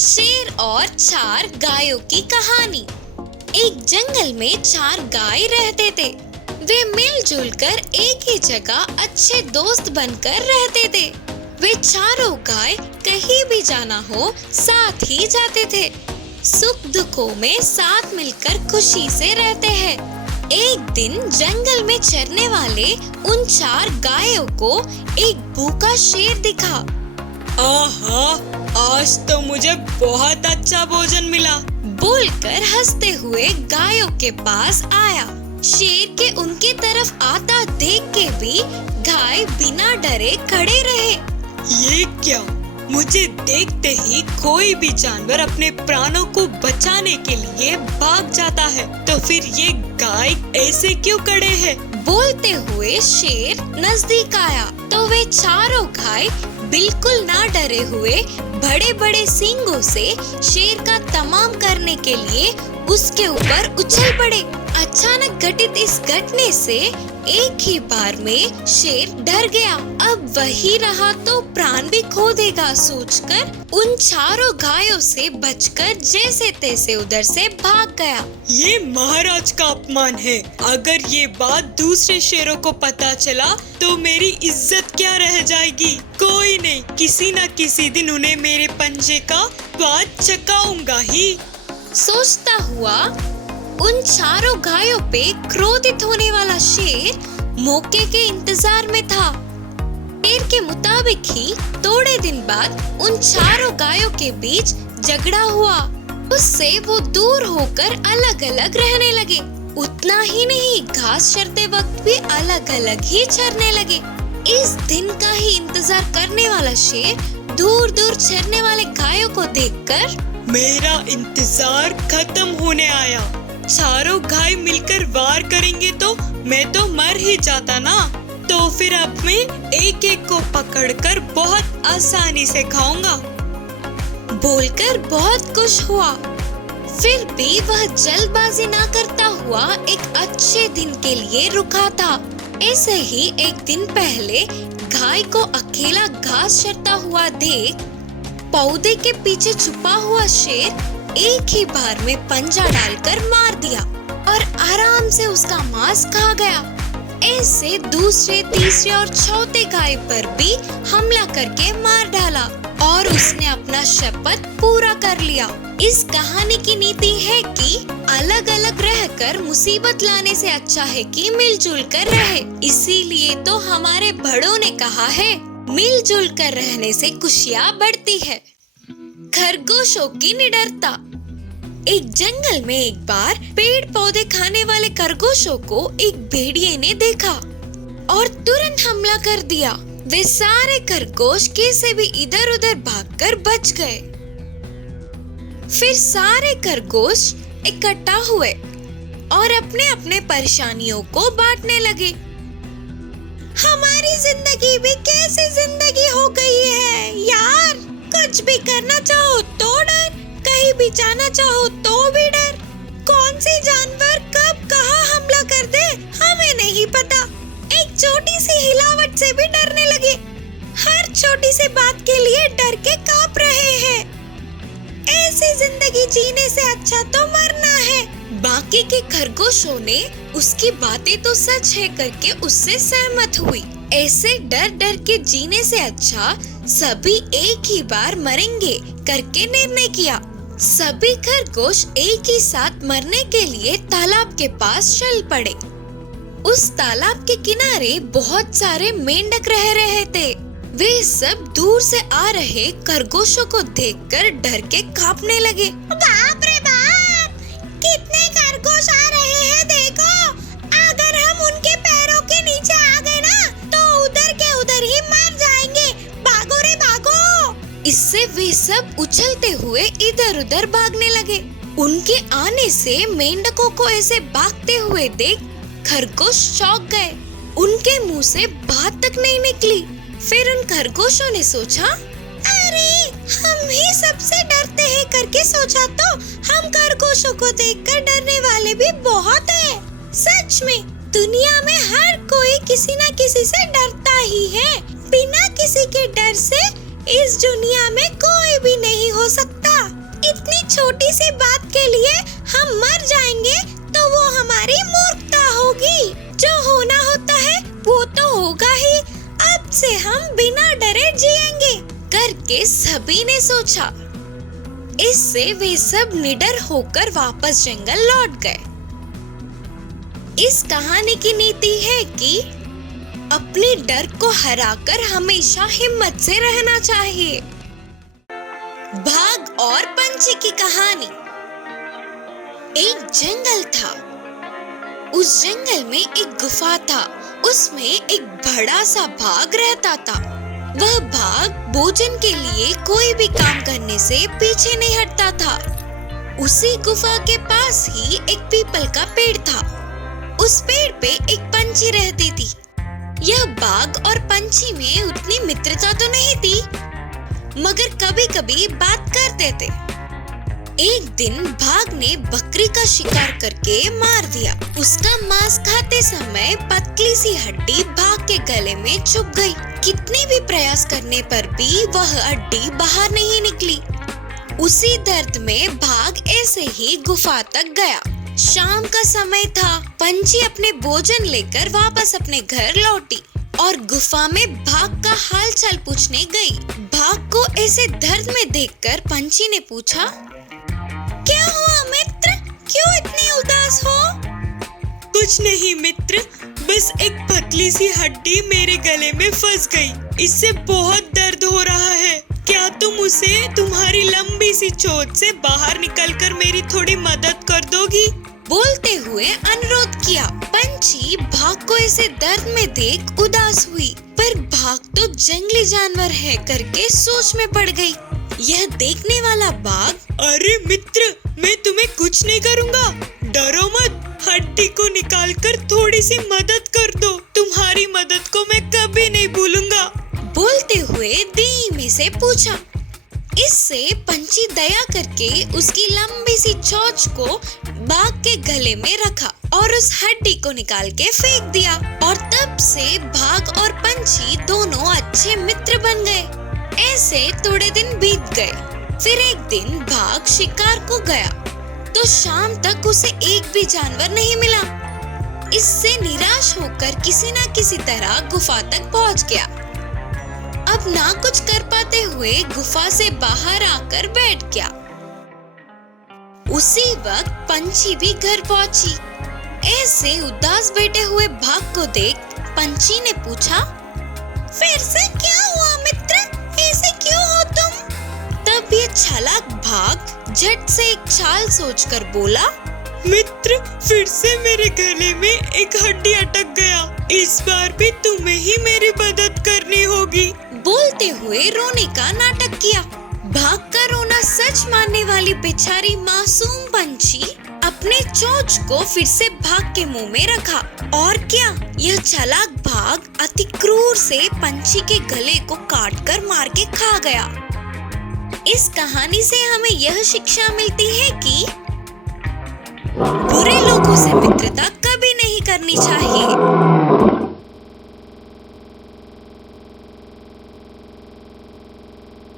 शेर और 4 गायों की कहानी। एक जंगल में 4 गाय रहते थे। वे मिलजुल कर एक ही जगह अच्छे दोस्त बनकर रहते थे। वे चारों गाय कहीं भी जाना हो साथ ही जाते थे। सुख दुखों में साथ मिलकर खुशी से रहते हैं। एक दिन जंगल में चरने वाले उन 4 गायों को एक भूखा शेर दिखा। आहा, आज तो मुझे बहुत अच्छा भोजन मिला, बोलकर हंसते हुए गायों के पास आया। शेर के उनकी तरफ आता देख के भी गाय बिना डरे खड़े रहे। ये क्या? मुझे देखते ही कोई भी जानवर अपने प्राणों को बचाने के लिए भाग जाता है, तो फिर ये गाय ऐसे क्यों खड़े हैं? बोलते हुए शेर नजदीक आया तो वे चारों गाय बिल्कुल ना डरे हुए बड़े बड़े सींगों से शेर का तमाम करने के लिए उसके ऊपर उछल पड़े। अचानक घटित इस घटने से एक ही बार में शेर डर गया। अब वही रहा तो प्राण भी खो देगा सोचकर उन चारों गायों से बचकर जैसे तैसे उधर से भाग गया। ये महाराज का अपमान है। अगर ये बात दूसरे शेरों को पता चला तो मेरी इज्जत क्या रह जाएगी। कोई नहीं, किसी न किसी दिन उन्हें मेरे पंजे का स्वाद चखाऊंगा ही। सोचता हुआ उन चारों गायों पे क्रोधित होने वाला शेर मौके के इंतजार में था। शेर के मुताबिक ही थोड़े दिन बाद उन चारों गायों के बीच झगड़ा हुआ। उससे वो दूर होकर अलग अलग रहने लगे। उतना ही नहीं, घास चरते वक्त भी अलग अलग ही चरने लगे। इस दिन का ही इंतजार करने वाला शेर दूर दूर चरने वाले गायों को देखकर मेरा इंतजार खत्म होने आया। चारों गाय मिलकर वार करेंगे तो मैं तो मर ही जाता ना। तो फिर अब मैं एक एक को पकड़कर बहुत आसानी से खाऊंगा, बोलकर बहुत खुश हुआ। फिर भी वह जल्दबाजी ना करता हुआ एक अच्छे दिन के लिए रुका था। ऐसे ही एक दिन पहले गाय को अकेला घास चरता हुआ देख पौधे के पीछे छुपा हुआ शेर एक ही बार में पंजा डालकर मार दिया और आराम से उसका मांस खा गया। ऐसे दूसरे, तीसरे और चौथे गाय पर भी हमला करके मार डाला और उसने अपना शपथ पूरा कर लिया। इस कहानी की नीति है कि अलग अलग रहकर मुसीबत लाने से अच्छा है कि मिलजुल कर रहे। इसीलिए तो हमारे बड़ों ने कहा है, मिलजुल कर रहने से खुशियाँ बढ़ती है। खरगोशों की निडरता। एक जंगल में एक बार पेड़ पौधे खाने वाले खरगोशों को एक भेड़िए ने देखा और तुरंत हमला कर दिया। वे सारे खरगोश कैसे भी इधर उधर भागकर बच गए। फिर सारे खरगोश इकट्ठा हुए और अपने अपने परेशानियों को बांटने लगे। हमारी जिंदगी भी कैसी जिंदगी हो गई है यार। कुछ भी करना चाहो तो डर, कहीं भी जाना चाहो तो भी डर। कौन सी जानवर कब कहाँ हमला कर दे हमें नहीं पता। एक छोटी सी हिलावट से भी डरने लगे। हर छोटी सी बात के लिए डर के कांप रहे हैं। ऐसी जिंदगी जीने से अच्छा तो मरना है। बाकी के खरगोशों ने उसकी बातें तो सच है करके उससे सहमत हुई। ऐसे डर डर के जीने से अच्छा सभी एक ही बार मरेंगे करके निर्णय किया। सभी खरगोश एक ही साथ मरने के लिए तालाब के पास चल पड़े। उस तालाब के किनारे बहुत सारे मेंढक रह रहे थे। वे सब दूर से आ रहे खरगोशों को देखकर डर के कांपने लगे। बाप रे बाप, कितने खरगोश आ रहे हैं देखो। अगर हम उनके पैरों के नीचे आ गए ना तो उधर के उधर ही मर जाएंगे। भागो रे भागो। इससे वे सब उछलते हुए इधर उधर भागने लगे। उनके आने से मेंढकों को ऐसे भागते हुए देख खरगोश चौंक गए। उनके मुंह से बात तक नहीं निकली। फिर उन खरगोशों ने सोचा, अरे हम ही सबसे डरते हैं करके सोचा तो हम खरगोशों को देखकर डरने वाले भी बहुत हैं। सच में दुनिया में हर कोई किसी न किसी से डरता ही है। बिना किसी के डर से इस दुनिया में कोई भी नहीं हो सकता। छोटी सी बात के लिए हम मर जाएंगे तो वो हमारी मूर्खता होगी। जो होना होता है वो तो होगा ही। अब से हम बिना डरे जिएंगे करके सभी ने सोचा। इससे वे सब निडर होकर वापस जंगल लौट गए। इस कहानी की नीति है कि अपने डर को हराकर हमेशा हिम्मत से रहना चाहिए। भाग और पंछी की कहानी। एक जंगल था। उस जंगल में एक गुफा था। उसमें एक बड़ा सा भाग रहता था। वह भाग भोजन के लिए कोई भी काम करने से पीछे नहीं हटता था। उसी गुफा के पास ही एक पीपल का पेड़ था। उस पेड़ पे एक पंछी रहती थी। यह बाघ और पंछी में उतनी मित्रता तो नहीं थी, मगर कभी-कभी बात करते थे। एक दिन बाघ ने बकरी का शिकार करके मार दिया। उसका मांस खाते समय पतली सी हड्डी बाघ के गले में चुभ गई। कितने भी प्रयास करने पर भी वह हड्डी बाहर नहीं निकली। उसी दर्द में बाघ ऐसे ही गुफा तक गया। शाम का समय था। पंछी अपने भोजन लेकर वापस अपने घर लौटी और गुफा में बाघ का हाल चाल पूछने गई। बाघ को ऐसे दर्द में देखकर पंछी ने पूछा, क्या हुआ मित्र, क्यों इतने उदास हो? कुछ नहीं मित्र, बस एक पतली सी हड्डी मेरे गले में फंस गई। इससे बहुत दर्द हो रहा है। क्या तुम उसे तुम्हारी लंबी सी चोट से बाहर निकलकर मेरी थोड़ी मदद कर दोगी? बोलते हुए अनुरोध किया। पंछी बाघ को ऐसे दर्द में देख उदास हुई, पर बाघ तो जंगली जानवर है करके सोच में पड़ गई। यह देखने वाला बाघ, अरे मित्र, मैं तुम्हें कुछ नहीं करूँगा, डरो मत, हड्डी को निकालकर थोड़ी सी मदद कर दो। तुम्हारी मदद को मैं कभी नहीं भूलूंगा। बोलते हुए धीमे से पूछा। इससे पंछी दया करके उसकी लंबी सी चोंच को बाघ के गले में रखा और उस हड्डी को निकाल के फेंक दिया। और तब से बाघ और पंछी दोनों अच्छे मित्र बन गए। ऐसे थोड़े दिन बीत गए। फिर एक दिन बाघ शिकार को गया तो शाम तक उसे एक भी जानवर नहीं मिला। इससे निराश होकर किसी न किसी तरह गुफा तक पहुंच गया। अब ना कुछ कर पाते हुए गुफा से बाहर आकर बैठ गया। उसी वक्त पंछी भी घर पहुंची। ऐसे उदास बैठे हुए बाघ को देख पंछी ने पूछा, फिर से क्या हुआ मित्र, ऐसे क्यों हो तुम? तब ये चालाक बाघ झट से एक चाल सोचकर बोला, मित्र, फिर से मेरे गले में एक हड्डी अटक गया। इस बार भी तुम्हें ही मेरी मदद करनी होगी। बोलते हुए रोने का नाटक किया। बाघ का रोना सच मानने वाली बेचारी मासूम पंछी अपने चोंच को फिर से बाघ के मुंह में रखा। और क्या, यह चालाक बाघ अति क्रूर से पंछी के गले को काटकर मार के खा गया। इस कहानी से हमें यह शिक्षा मिलती है कि